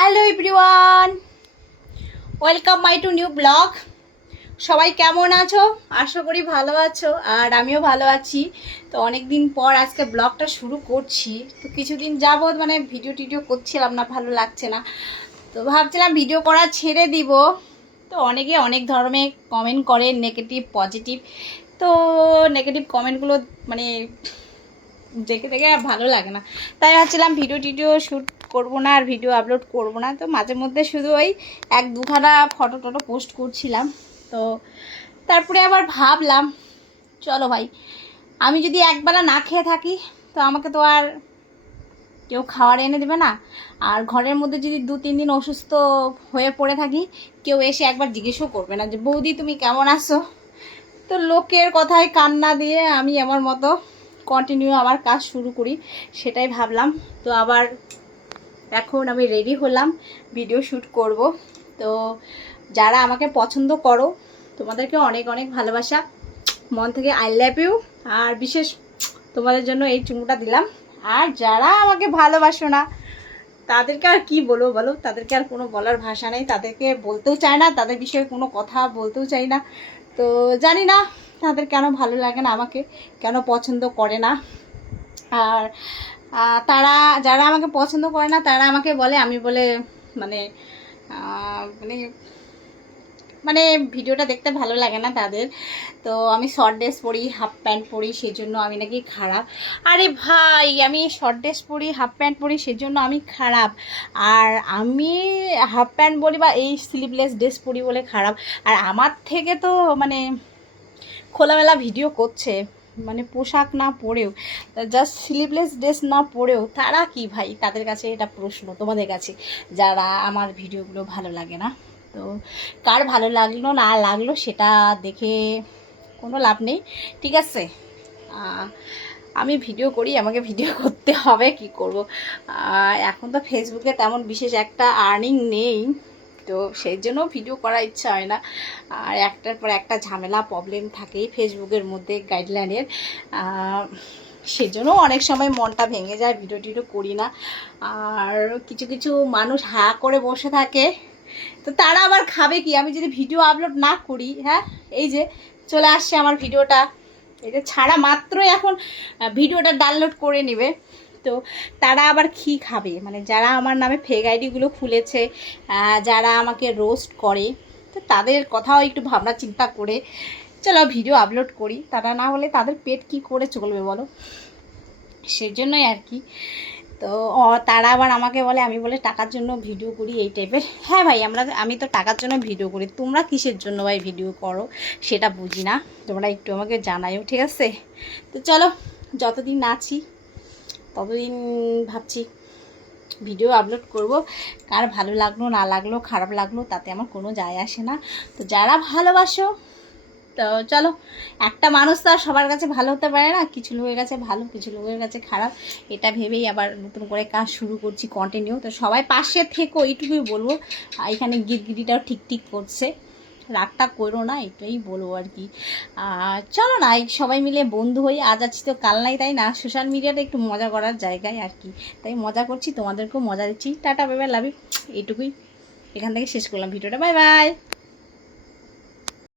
Hello everyone, welcome my two new blog. সবাই কেমন আছো? আশা করি ভালো আছো, আর আমিও ভালো আছি। তো অনেক দিন পর আজকে ব্লগটা শুরু করছি। তো কিছুদিন যাবত মানে ভিডিও টিডিও করছিলাম না, ভালো লাগছে না। তো ভাবছিলাম ভিডিও করা ছেড়ে দিব। তো অনেকে অনেক ধরনের কমেন্ট করে, নেগেটিভ পজিটিভ। তো নেগেটিভ কমেন্টগুলো মানে দেখে দেখে আর ভালো লাগে না। তাই ভাবছিলাম ভিডিও টিডিও শ্যুট করবো না, আর ভিডিও আপলোড করবো না। তো মাঝে মধ্যে শুধু ওই এক দুখানা ফটো টটো পোস্ট করছিলাম। তো তারপরে আবার ভাবলাম চলো ভাই, আমি যদি একবেলা না খেয়ে থাকি তো আমাকে তো আর কেউ খাবার এনে দেবে না। আর ঘরের মধ্যে যদি 2-3 দিন অসুস্থ হয়ে পড়ে থাকি, কেউ এসে একবার জিজ্ঞেসও করবে না যে বৌদি তুমি কেমন আছো। তো লোকের কথায় কান না দিয়ে আমি আমার মতো কন্টিনিউ আমার কাজ শুরু করি, সেটাই ভাবলাম। তো আবার এখন আমি রেডি হলাম, ভিডিও শ্যুট করব। তো যারা আমাকে পছন্দ করো তোমাদেরকে অনেক অনেক ভালোবাসা, মন থেকে আই লাভ ইউ। আর বিশেষ তোমাদের জন্য এই চুমুটা দিলাম। আর যারা আমাকে ভালোবাসো না তাদেরকে আর কি বলবো বলো, তাদেরকে আর কোনো বলার ভাষা নেই। তাদেরকে বলতেও চায় না, তাদের বিষয়ে কোনো কথা বলতেও চাই না। তো জানি না তাদের কেন ভালো লাগে না, আমাকে কেন পছন্দ করে না। আর তারা যারা আমাকে পছন্দ করে না তারা আমাকে বলে, আমি বলে মানে মানে মানে ভিডিওটা দেখতে ভালো লাগে না তাদের। তো আমি শর্ট ড্রেস পরি, হাফ প্যান্ট পরি, সেজন্য আমি নাকি খারাপ। আরে ভাই, আমি শর্ট ড্রেস পরি, হাফ প্যান্ট পরি, সেজন্য আমি খারাপ? আর আমি হাফ প্যান্ট বলি বা এই স্লিভলেস ড্রেস পরি বলে খারাপ? আর আমার থেকে তো মানে খোলামেলা ভিডিও করছে, মানে পোশাক না পরেও, জাস্ট স্লিভলেস ড্রেস না পরেও, তারা কি ভাই? তাদের কাছে এটা প্রশ্ন, তোমাদের কাছে যারা আমার ভিডিওগুলো ভালো লাগে না। তো কার ভালো লাগলো না লাগলো সেটা দেখে কোনো লাভ নেই, ঠিক আছে? আমি ভিডিও করি, আমাকে ভিডিও করতে হবে, কি করব। এখন তো ফেসবুকে তেমন বিশেষ একটা আর্নিং নেই, তো সেই জন্য ভিডিও করার ইচ্ছা হয় না। আর একটার পর একটা ঝামেলা প্রবলেম থাকেই ফেসবুকের মধ্যে, গাইডলাইনের। সেজন্য অনেক সময় মনটা ভেঙে যায়, ভিডিও টিডিও করি না। আর কিছু কিছু মানুষ হাঁ করে বসে থাকে, তো তারা আবার খাবে কি আমি যদি ভিডিও আপলোড না করি? হ্যাঁ, এই যে চলে আসছে আমার ভিডিওটা, এটা ছাড়া মাত্রই এখন ভিডিওটা ডাউনলোড করে নেবে। তো তারা আবার কি খাবে? মানে যারা আমার নামে ফেক আইডিগুলো খুলেছে, যারা আমাকে রোস্ট করে, তো তাদের কথাও একটু ভাবনা চিন্তা করে চলো ভিডিও আপলোড করি। তারা না হলে তাদের পেট কি করে চলবে বলো, সেজন্যই আর কি। তো তারা আবার আমাকে বলে, আমি বলে টাকার জন্য ভিডিও করি, এই টাইপের। হ্যাঁ ভাই, আমি তো টাকার জন্য ভিডিও করি, তোমরা কিসের জন্য ভাই ভিডিও করো সেটা বুঝি না। তোমরা একটু আমাকে জানাইও, ঠিক আছে? তো চলো, যতদিন আছি ততদিন ভাবছি ভিডিও আপলোড করব। কার ভালো লাগলো না লাগলো, খারাপ লাগলো, তাতে আমার কোনো যায় আসে না। তো যারা ভালোবাসো, তো চলো, একটা মানুষ তো আর সবার কাছে ভালো হতে পারে না, কিছু লোকের কাছে ভালো, কিছু লোকের কাছে খারাপ। এটা ভেবেই আবার নতুন করে কাজ শুরু করছি কন্টিনিউ। তো সবাই পাশে থেকো, এইটুকুই বলবো। এখানে গিরগিটিটাও ঠিক ঠিক করছে, রাগটা করো না, এটাই বলবো আর কি। চলো না, সবাই মিলে বন্ধু হই, আজ আছি তো কাল নাই, তাই না? সোশ্যাল মিডিয়াটা একটু মজা করার জায়গায় আর কি, তাই মজা করছি, তোমাদেরকেও মজা দিচ্ছি। টাটা, বাই বাই, লাভ ইউ। এইটুকুই, এখান থেকে শেষ করলাম ভিডিওটা। বাই বাই।